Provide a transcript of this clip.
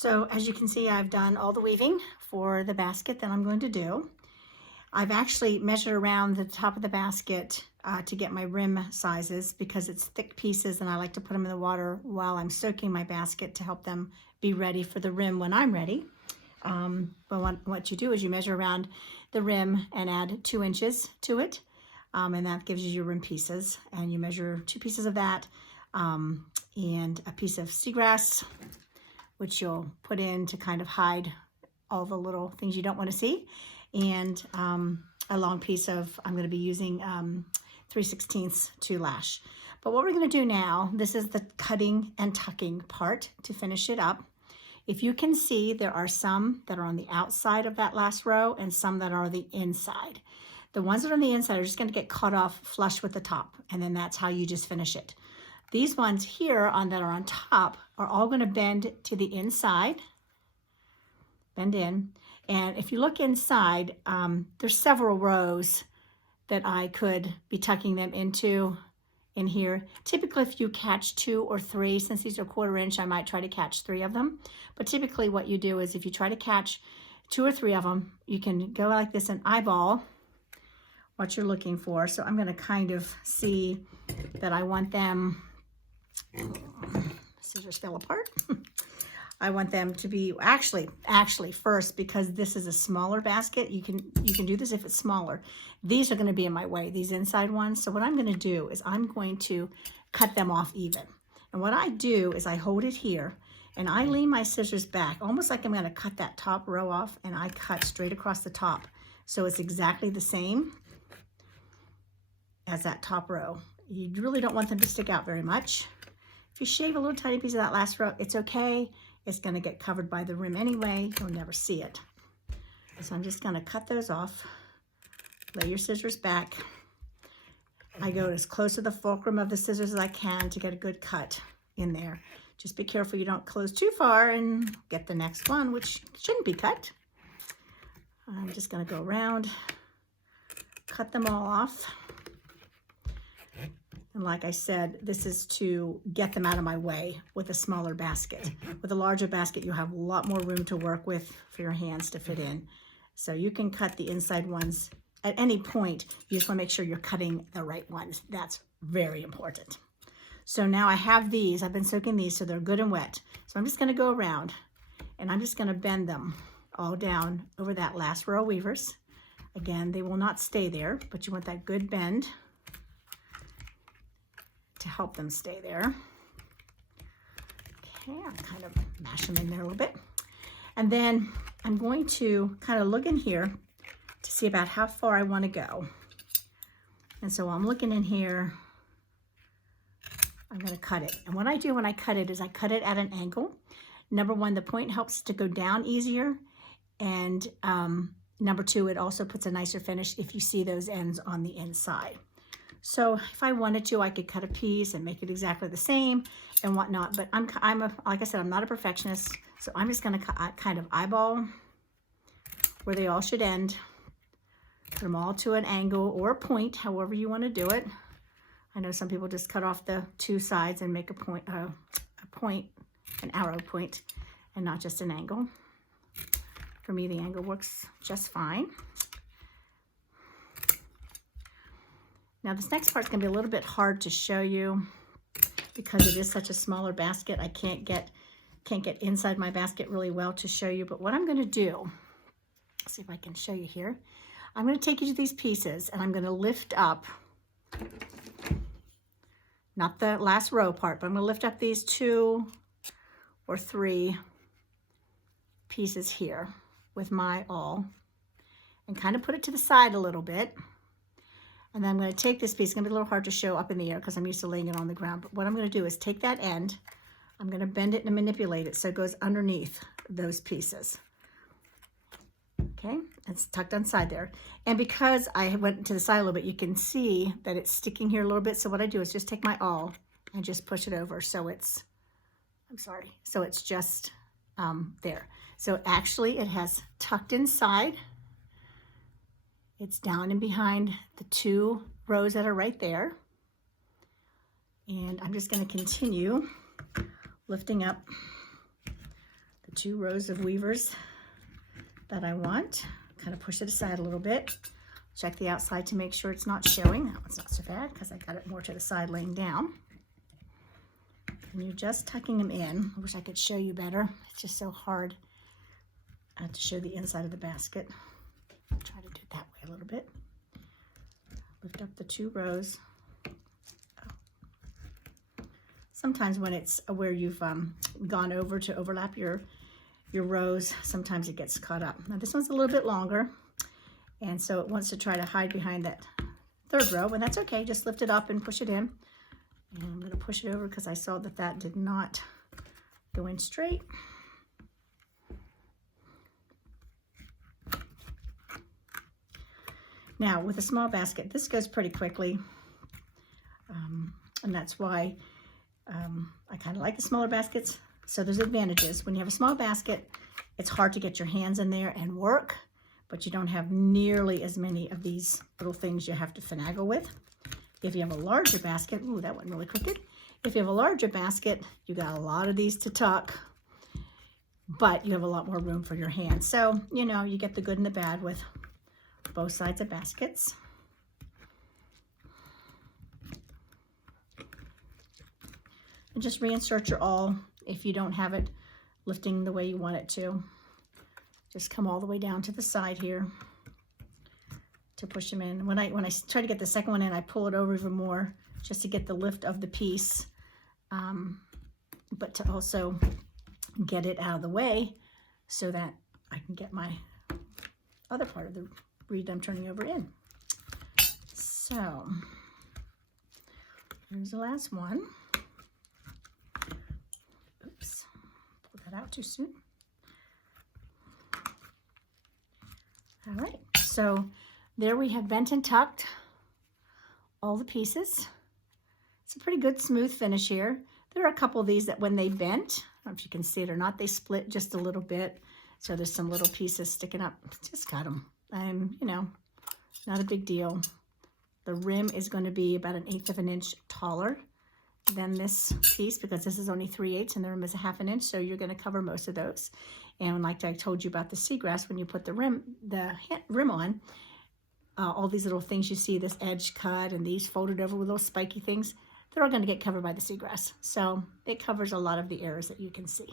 So as you can see, I've done all the weaving for the basket that I'm going to do. I've actually measured around the top of the basket to get my rim sizes because it's thick pieces and I like to put them in the water while I'm soaking my basket to help them be ready for the rim when I'm ready. But what you do is you measure around the rim and add 2 inches to it, and that gives you your rim pieces. And you measure 2 pieces of that and a piece of seagrass, which you'll put in to kind of hide all the little things you don't want to see, and a long piece of, I'm going to be using 3/16 to lash. But what we're going to do now, this is the cutting and tucking part to finish it up. If you can see, there are some that are on the outside of that last row and some that are the inside. The ones that are on the inside are just going to get cut off flush with the top, and then that's how you just finish it. These ones here that are on top are all going to bend to the inside, bend in. And if you look inside, there's several rows that I could be tucking them into in here. Typically, if you catch 2 or 3, since these are 1/4 inch, I might try to catch 3 of them. But typically what you do is if you try to catch 2 or 3 of them, you can go like this and eyeball what you're looking for. So I'm going to kind of see that I want them, scissors fell apart. I want them to be actually first, because this is a smaller basket. You can do this if it's smaller. These are going to be in my way, these inside ones. So what I'm going to do is I'm going to cut them off even. And what I do is I hold it here and I lean my scissors back, almost like I'm going to cut that top row off, and I cut straight across the top. So it's exactly the same as that top row. You really don't want them to stick out very much. If you shave a little tiny piece of that last row, it's okay. It's going to get covered by the rim anyway. You'll never see it. So I'm just going to cut those off. Lay your scissors back. I go as close to the fulcrum of the scissors as I can to get a good cut in there. Just be careful you don't close too far and get the next one, which shouldn't be cut. I'm just going to go around, cut them all off. And like I said, this is to get them out of my way with a smaller basket. With a larger basket, you have a lot more room to work with for your hands to fit in. So you can cut the inside ones at any point. You just want to make sure you're cutting the right ones. That's very important. So now I have these. I've been soaking these so they're good and wet. So I'm just going to go around and I'm just going to bend them all down over that last row of weavers. Again, they will not stay there, but you want that good bend to help them stay there. Okay, I'll kind of mash them in there a little bit. And then I'm going to kind of look in here to see about how far I want to go. And so I'm looking in here, I'm going to cut it. And what I do when I cut it is I cut it at an angle. Number 1, the point helps to go down easier. And number 2, it also puts a nicer finish if you see those ends on the inside. So if I wanted to, I could cut a piece and make it exactly the same and whatnot. But like I said, I'm not a perfectionist. So I'm just going to kind of eyeball where they all should end. Put them all to an angle or a point, however you want to do it. I know some people just cut off the 2 sides and make a point, an arrow point, and not just an angle. For me, the angle works just fine. Now this next part's going to be a little bit hard to show you because it is such a smaller basket. I can't get inside my basket really well to show you. But what I'm going to do, let's see if I can show you here. I'm going to take you to these pieces and I'm going to lift up, not the last row part, but I'm going to lift up these 2 or 3 pieces here with my awl and kind of put it to the side a little bit. And then I'm going to take this piece. It's going to be a little hard to show up in the air because I'm used to laying it on the ground. But what I'm going to do is take that end. I'm going to bend it and manipulate it so it goes underneath those pieces. Okay, it's tucked inside there. And because I went to the side a little bit, you can see that it's sticking here a little bit. So what I do is just take my awl and just push it over. So it's, so it's just there. So actually it has tucked inside. It's down and behind the 2 rows that are right there. And I'm just going to continue lifting up the 2 rows of weavers that I want. Kind of push it aside a little bit. Check the outside to make sure it's not showing. That one's not so bad because I got it more to the side laying down. And you're just tucking them in. I wish I could show you better. It's just so hard to show the inside of the basket. I'll try to do it that way a little bit. Lift up the 2 rows. Sometimes when it's where you've gone over to overlap your rows, sometimes it gets caught up. Now this one's a little bit longer, and so it wants to try to hide behind that 3rd row, and that's okay. Just lift it up and push it in. And I'm going to push it over because I saw that that did not go in straight. Now with a small basket, this goes pretty quickly, and that's why I kind of like the smaller baskets. So there's advantages. When you have a small basket, it's hard to get your hands in there and work, but you don't have nearly as many of these little things you have to finagle with. If you have a larger basket, ooh, that went really crooked. If you have a larger basket, you got a lot of these to tuck, but you have a lot more room for your hands. So, you know, you get the good and the bad with both sides of baskets. And just reinsert your awl if you don't have it lifting the way you want it to. Just come all the way down to the side here to push them in. When I try to get the second one in, I pull it over even more just to get the lift of the piece, but to also get it out of the way so that I can get my other part of the reed I'm turning over in. So here's the last one. Oops, pulled that out too soon. All right, so there we have bent and tucked all the pieces. It's a pretty good smooth finish here. There are a couple of these that when they bent, I don't know if you can see it or not, they split just a little bit. So there's some little pieces sticking up. Just cut them. You know, not a big deal. The rim is going to be about 1/8 of an inch taller than this piece because this is only 3/8 and the rim is 1/2 inch. So you're going to cover most of those. And like I told you about the seagrass, when you put the rim on, all these little things you see, this edge cut and these folded over with those spiky things, they're all going to get covered by the seagrass. So it covers a lot of the areas that you can see.